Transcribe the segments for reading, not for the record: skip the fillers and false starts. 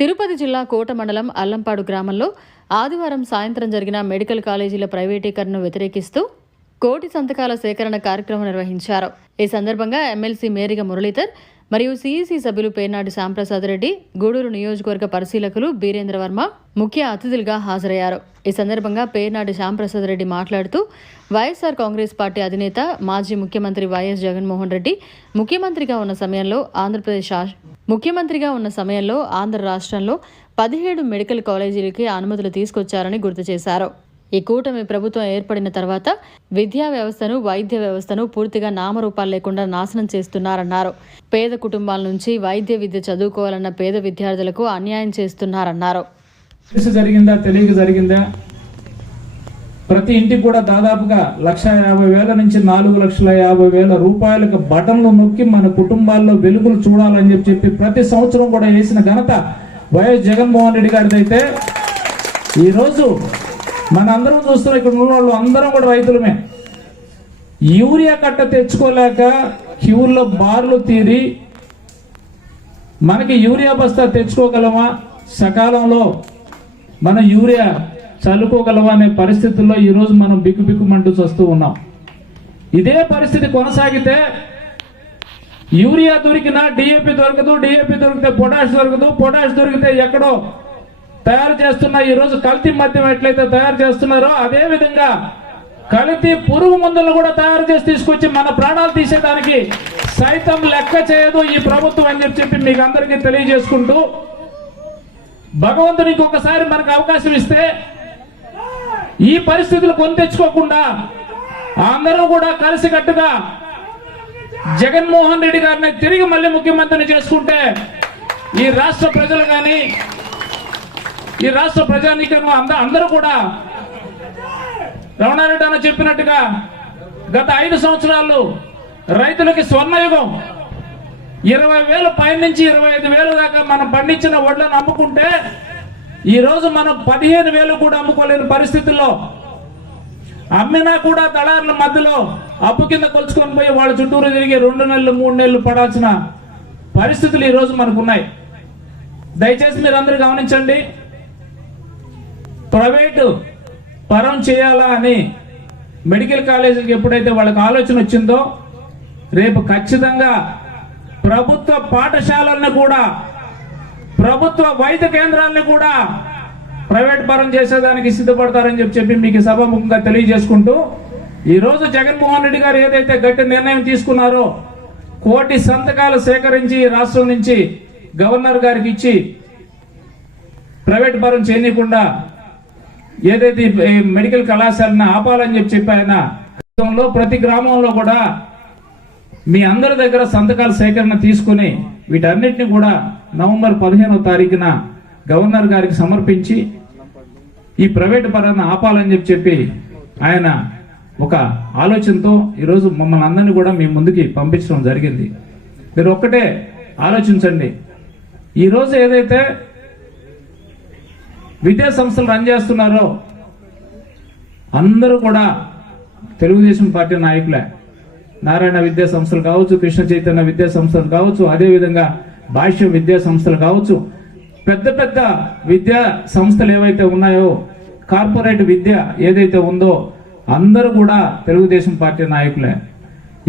తిరుపతి జిల్లా కోట మండలం అల్లంపాడు గ్రామంలో ఆదివారం సాయంత్రం జరిగిన మెడికల్ కాలేజీల ప్రైవేటీకరణను వ్యతిరేకిస్తూ కోటి సంతకాల సేకరణ కార్యక్రమం నిర్వహించారు. ఈ సందర్భంగా ఎమ్మెల్సీ మేరిగ మురళీధర్ మరియు సిఈసి సభ్యులు పేర్నాటి శ్యాంప్రసాద్ రెడ్డి, గూడూరు నియోజకవర్గ పరిశీలకులు బీరేంద్ర వర్మ ముఖ్య అతిథులుగా హాజరయ్యారు. ఈ సందర్భంగా పేర్నాటి శ్యాంప్రసాద్ రెడ్డి మాట్లాడుతూ వైఎస్ఆర్ కాంగ్రెస్ పార్టీ అధినేత మాజీ ముఖ్యమంత్రి వైఎస్ జగన్మోహన్ రెడ్డి ముఖ్యమంత్రిగా ఉన్న సమయంలో ఆంధ్ర రాష్ట్రంలో 17 మెడికల్ కాలేజీలకి అనుమతులు తీసుకొచ్చారని గుర్తు చేశారు. ఈ కూటమి ప్రభుత్వం ఏర్పడిన తర్వాత విద్యా వ్యవస్థను, వైద్య వ్యవస్థను పూర్తిగా నామరూపాలు లేకుండా నాశనం చేస్తున్నారన్నారు. పేద కుటుంబాల నుంచి వైద్య విద్య చదువుకోవాలన్న పేద విద్యార్థులకు అన్యాయం చేస్తున్నారన్నారు. తెలియక జరిగిందా? ప్రతి ఇంటికి కూడా దాదాపుగా 1,50,000 నుంచి 4,50,000 రూపాయలకు బటన్లు నొక్కి మన కుటుంబాల్లో వెలుగులు చూడాలని చెప్పి ప్రతి సంవత్సరం కూడా వేసిన ఘనత వైఎస్ జగన్మోహన్ రెడ్డి గారిది. అయితే ఈరోజు మన అందరం చూస్తున్నాం, ఇక్కడ ఉన్న వాళ్ళు అందరం కూడా రైతులమే. యూరియా కట్ట తెచ్చుకోలేక క్యూర్లో బార్లు తీరి మనకి యూరియా బస్తా తెచ్చుకోగలమా, సకాలంలో మన యూరియా చల్లుకోగలమా అనే పరిస్థితుల్లో ఈరోజు మనం బిక్కుమంటూ వస్తూ ఉన్నాం. ఇదే పరిస్థితి కొనసాగితే యూరియా దొరికినా డిఏపి దొరకదు, డిఏపి దొరికితే పొటాష్ దొరకదు, పొటాష్ దొరికితే ఎక్కడో తయారు చేస్తున్న ఈరోజు కల్తీ మద్యం ఎట్లయితే తయారు చేస్తున్నారో అదే విధంగా కల్తీ పురుగు మందులను కూడా తయారు చేసి తీసుకొచ్చి మన ప్రాణాలు తీసేదానికి సైతం లెక్క చేయదు ఈ ప్రభుత్వం అని చెప్పి మీకు అందరికీ తెలియజేసుకుంటూ, భగవంతునికి ఒకసారి మనకు అవకాశం ఇస్తే ఈ పరిస్థితులు కొని తెచ్చుకోకుండా అందరూ కూడా కలిసికట్టుగా జగన్మోహన్ రెడ్డి గారిని తిరిగి మళ్ళీ ముఖ్యమంత్రిని చేసుకుంటే ఈ రాష్ట్ర ప్రజలు కానీ ఈ రాష్ట్ర ప్రజానీకం అందరూ కూడా రమణారెడ్డి అన్న చెప్పినట్టుగా గత 5 సంవత్సరాలు రైతులకి స్వర్ణయుగం. 20,000 పై నుంచి 25,000 దాకా మనం పండించిన వడ్లను అమ్ముకుంటే ఈ రోజు మనం 15,000 కూడా అమ్ముకోలేని పరిస్థితుల్లో, అమ్మినా కూడా దళారుల మధ్యలో అప్పు కింద కొలుచుకొని పోయి వాళ్ళ చుట్టూరు తిరిగి 2 నెలలు 3 నెలలు పడాల్సిన పరిస్థితులు ఈ రోజు మనకున్నాయి. దయచేసి మీరు అందరూ గమనించండి. ప్రైవేటు పరం చేయాలా అని మెడికల్ కాలేజీకి ఎప్పుడైతే వాళ్ళకి ఆలోచన వచ్చిందో, రేపు ఖచ్చితంగా ప్రభుత్వ పాఠశాలలను కూడా, ప్రభుత్వ వైద్య కేంద్రాలను కూడా ప్రైవేట్ పరం చేసేదానికి సిద్ధపడతారని చెప్పి మీకు సభాముఖంగా తెలియజేసుకుంటూ, ఈరోజు జగన్మోహన్ రెడ్డి గారు ఏదైతే గట్టి నిర్ణయం తీసుకున్నారో, 1,00,00,000 సంతకాలు సేకరించి రాష్ట్రం నుంచి గవర్నర్ గారికి ఇచ్చి ప్రైవేట్ పరం చేయనీయకుండా ఏదైతే మెడికల్ కళాశాలను ఆపాలని చెప్పి ఆయన ప్రతి గ్రామంలో కూడా మీ అందరి దగ్గర సంతకాల సేకరణ తీసుకుని వీటన్నిటిని కూడా నవంబర్ 15వ తారీఖున గవర్నర్ గారికి సమర్పించి ఈ ప్రైవేట్ పరాన్ని ఆపాలని చెప్పి ఆయన ఒక ఆలోచనతో ఈరోజు మమ్మల్ని అందరినీ కూడా మీ ముందుకి పంపించడం జరిగింది. మీరు ఒక్కటే ఆలోచించండి. ఈరోజు ఏదైతే విద్యా సంస్థలు రన్ చేస్తున్నారో అందరూ కూడా తెలుగుదేశం పార్టీ నాయకులే. నారాయణ విద్యా సంస్థలు కావచ్చు, కృష్ణ చైతన్య విద్యా సంస్థలు కావచ్చు, అదేవిధంగా భాష్య విద్యా సంస్థలు కావచ్చు, పెద్ద పెద్ద విద్యా సంస్థలు ఏవైతే ఉన్నాయో, కార్పొరేట్ విద్య ఏదైతే ఉందో అందరూ కూడా తెలుగుదేశం పార్టీ నాయకులే.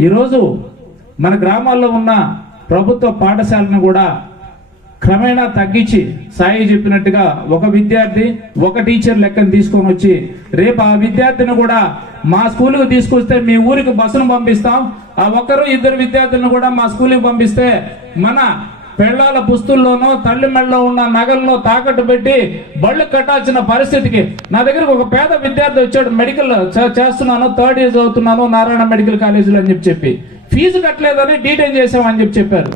ఈరోజు మన గ్రామాల్లో ఉన్న ప్రభుత్వ పాఠశాలను కూడా క్రమేణా తగ్గించి సాయి చెప్పినట్టుగా ఒక విద్యార్థి ఒక టీచర్ లెక్కను తీసుకొని వచ్చి రేపు ఆ విద్యార్థిని కూడా మా స్కూల్కి తీసుకొస్తే మీ ఊరికి బస్సును పంపిస్తాం, ఆ 1-2 విద్యార్థులను కూడా మా స్కూల్కి పంపిస్తే మన పెళ్లాల పుస్తుల్లోనో తల్లి మెడలో ఉన్న నగల్లో తాకట్టు పెట్టి బళ్ళు కట్టాల్సిన పరిస్థితికి నా దగ్గరకు ఒక పేద విద్యార్థి వచ్చాడు. మెడికల్ చేస్తున్నాను, 3rd ఇయర్ చదువుతున్నాను నారాయణ మెడికల్ కాలేజీలో అని చెప్పి ఫీజు కట్టలేదని డీటైన్ చేసామని చెప్పారు.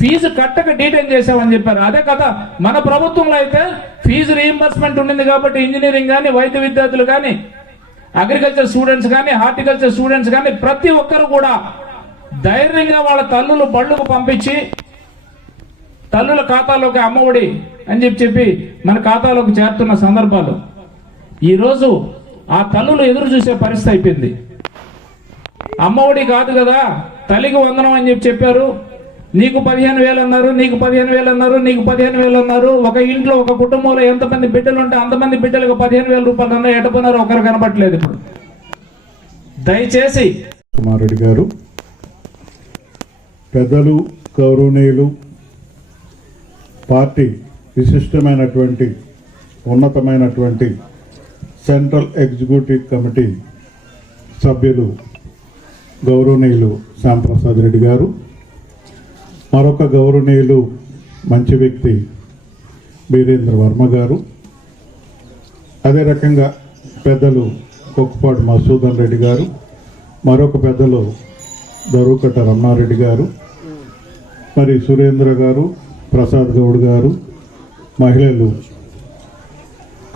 ఫీజు కట్టక డీటైన్ చేసామని చెప్పారు. అదే కదా మన ప్రభుత్వంలో అయితే ఫీజు రీయింబర్స్మెంట్ ఉండింది కాబట్టి ఇంజనీరింగ్ కానీ, వైద్య విద్యార్థులు కానీ, అగ్రికల్చర్ స్టూడెంట్స్ కానీ, హార్టికల్చర్ స్టూడెంట్స్ కానీ ప్రతి ఒక్కరు కూడా ధైర్యంగా వాళ్ళ తల్లులు బళ్ళకు పంపించి తల్లుల ఖాతాలోకి అమ్మఒడి అని చెప్పి మన ఖాతాలోకి చేరుతున్న సందర్భాలు ఈరోజు ఆ తల్లులు ఎదురు చూసే పరిస్థితి అయిపోయింది. అమ్మఒడి కాదు కదా, తల్లికి వందనం అని చెప్పారు. నీకు 15,000 అన్నారు, నీకు 15,000 అన్నారు, నీకు 15,000 అన్నారు. ఒక ఇంట్లో ఒక కుటుంబంలో ఎంతమంది బిడ్డలు ఉంటే అంతమంది బిడ్డలకు 15,000 రూపాయలు అన్నా ఎటపోయినారు ఒకరు కనబట్టలేదు. ఇప్పుడు దయచేసి కుమార్ రెడ్డి గారు, పెద్దలు, గౌరవనీయులు, పార్టీ విశిష్టమైనటువంటి ఉన్నతమైనటువంటి సెంట్రల్ ఎగ్జిక్యూటివ్ కమిటీ సభ్యులు గౌరవనీయులు శ్యాంప్రసాద్ రెడ్డి గారు, మరొక గౌరవనీయులు మంచి వ్యక్తి వీరేంద్ర వర్మ గారు, అదే రకంగా పెద్దలు కొక్కుపాటి మసూదన్ రెడ్డి గారు, మరొక పెద్దలు దరుకట్ట రమణారెడ్డి గారు, మరి సురేంద్ర గారు, ప్రసాద్ గౌడ్ గారు, మహిళలు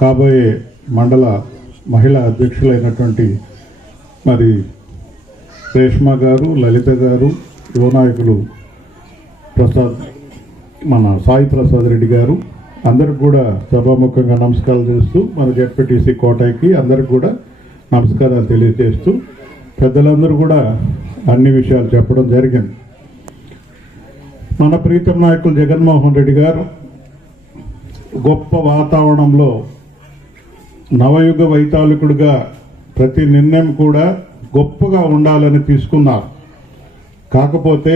కాబోయే మండల మహిళా అధ్యక్షులైనటువంటి మరి రేష్మ గారు, లలిత గారు, యువ నాయకులు మన సాయి ప్రసాద్ రెడ్డి గారు, అందరికి కూడా సభాముఖంగా నమస్కారాలు చేస్తూ, మన జెడ్పీటీసీ కోటాయికి అందరికి కూడా నమస్కారాలు తెలియజేస్తూ, పెద్దలందరూ కూడా అన్ని విషయాలు చెప్పడం జరిగింది. మన ప్రీతం నాయకులు జగన్మోహన్ రెడ్డి గారు గొప్ప వాతావరణంలో నవయుగ వైతాళికుడిగా ప్రతి నిర్ణయం కూడా గొప్పగా ఉండాలని తీసుకున్నారు. కాకపోతే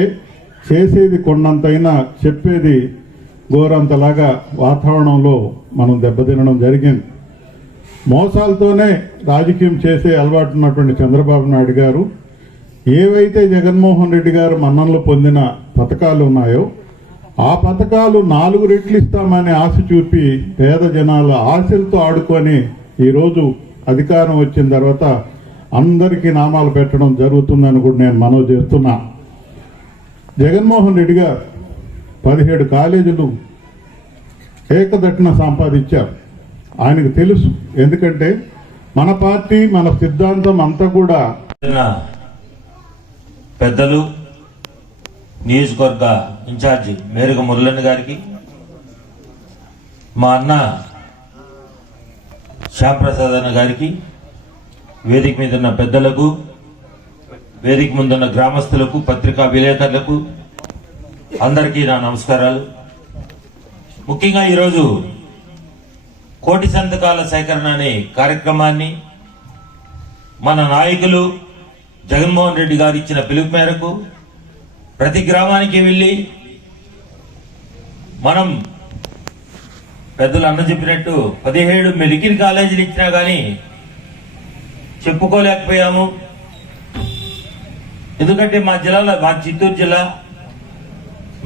చేసేది కొన్నంతైనా చెప్పేది ఘోరంతలాగా వాతావరణంలో మనం దెబ్బతినడం జరిగింది. మోసాలతోనే రాజకీయం చేసే అలవాటు ఉన్నటువంటి చంద్రబాబు నాయుడు గారు ఏవైతే జగన్మోహన్ రెడ్డి గారు మన్ననలు పొందిన పథకాలు ఉన్నాయో ఆ పథకాలు 4 రెట్లు ఇస్తామని ఆశ చూపి పేద జనాల ఆశలతో ఆడుకొని ఈరోజు అధికారం వచ్చిన తర్వాత అందరికీ నామాలు పెట్టడం జరుగుతుందని కూడా నేను మనవి చేస్తున్నా. జగన్మోహన్ రెడ్డి గారు 17 కాలేజీలు ఏకదట్టిన సంపాదించారు. ఆయనకు తెలుసు, ఎందుకంటే మన పార్టీ మన సిద్ధాంతం అంతా కూడా పెద్దలు, నియోజకవర్గ ఇన్ఛార్జి మేరుగ మురళన్ గారికి, మా అన్న శ్యాంప్రసాద్ అన్న గారికి, వేదిక మీద ఉన్న పెద్దలకు, వేదిక ముందున్న గ్రామస్తులకు, పత్రికా విలేకరులకు అందరికీ నా నమస్కారాలు. ముఖ్యంగా ఈరోజు కోటి సంతకాల సేకరణ అనే కార్యక్రమాన్ని మన నాయకులు జగన్మోహన్ రెడ్డి గారు ఇచ్చిన పిలుపు మేరకు ప్రతి గ్రామానికి వెళ్ళి మనం పెద్దలు అన్న చెప్పినట్టు 17 మెడికల్ కాలేజీలు ఇచ్చినా కానీ చెప్పుకోలేకపోయాము. ఎందుకంటే మా జిల్లాలో, మా చిత్తూరు జిల్లా,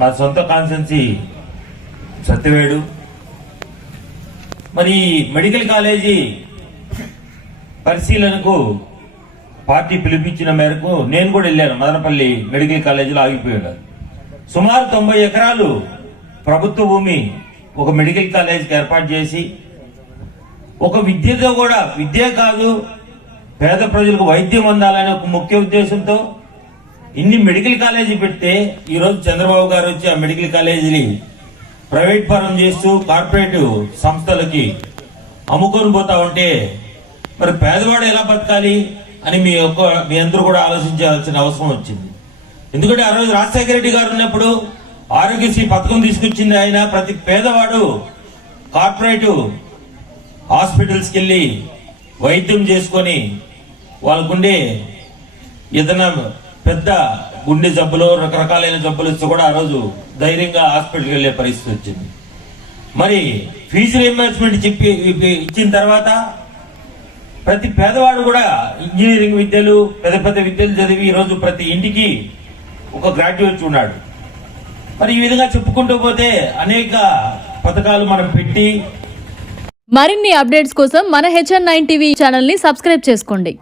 మా సొంత కాన్స్టిట్యున్సీ సత్యవేడు, మరి మెడికల్ కాలేజీ పరిశీలనకు పార్టీ పిలిపించిన మేరకు నేను కూడా వెళ్ళాను. మదనపల్లి మెడికల్ కాలేజీలో ఆగిపోయాడు. సుమారు 90 ఎకరాలు ప్రభుత్వ భూమి ఒక మెడికల్ కాలేజీకి ఏర్పాటు చేసి, ఒక విద్యతో కూడా, విద్య కాదు పేద ప్రజలకు వైద్యం అందాలనే ఒక ముఖ్య ఉద్దేశంతో ఇన్ని మెడికల్ కాలేజీ పెడితే ఈరోజు చంద్రబాబు గారు వచ్చి ఆ మెడికల్ కాలేజీని ప్రైవేట్ పరం చేస్తూ కార్పొరేట్ సంస్థలకి అమ్ముకొని పోతా ఉంటే మరి పేదవాడు ఎలా బతకాలి అని మీ అందరూ కూడా ఆలోచించాల్సిన అవసరం వచ్చింది. ఎందుకంటే ఆ రోజు రాజశేఖర రెడ్డి గారు ఉన్నప్పుడు ఆరోగ్యశ్రీ పథకం తీసుకొచ్చింది ఆయన. ప్రతి పేదవాడు కార్పొరేట్ హాస్పిటల్స్కి వెళ్ళి వైద్యం చేసుకొని వాళ్ళకుండే ఏదైనా పెద్ద గుండె జబ్బులు, రకరకాలైన జబ్బులు ఇస్తే కూడా ఆ రోజు ధైర్యంగా హాస్పిటల్కి వెళ్ళే పరిస్థితి వచ్చింది. మరి ఫీజు రీయింబర్స్మెంట్ ఇచ్చిన తర్వాత ప్రతి పేదవాడు కూడా ఇంజనీరింగ్ విద్యలు, పెద్ద పెద్ద విద్యలు చదివి ఈరోజు ప్రతి ఇంటికి ఒక గ్రాడ్యుయేట్ ఉన్నాడు. మరి ఈ విధంగా చెప్పుకుంటూ పోతే అనేక పథకాలు మనం పెట్టి. మరిన్ని అప్డేట్స్ కోసం మన HN9 టీవీ ఛానల్ ని సబ్స్క్రైబ్ చేసుకోండి.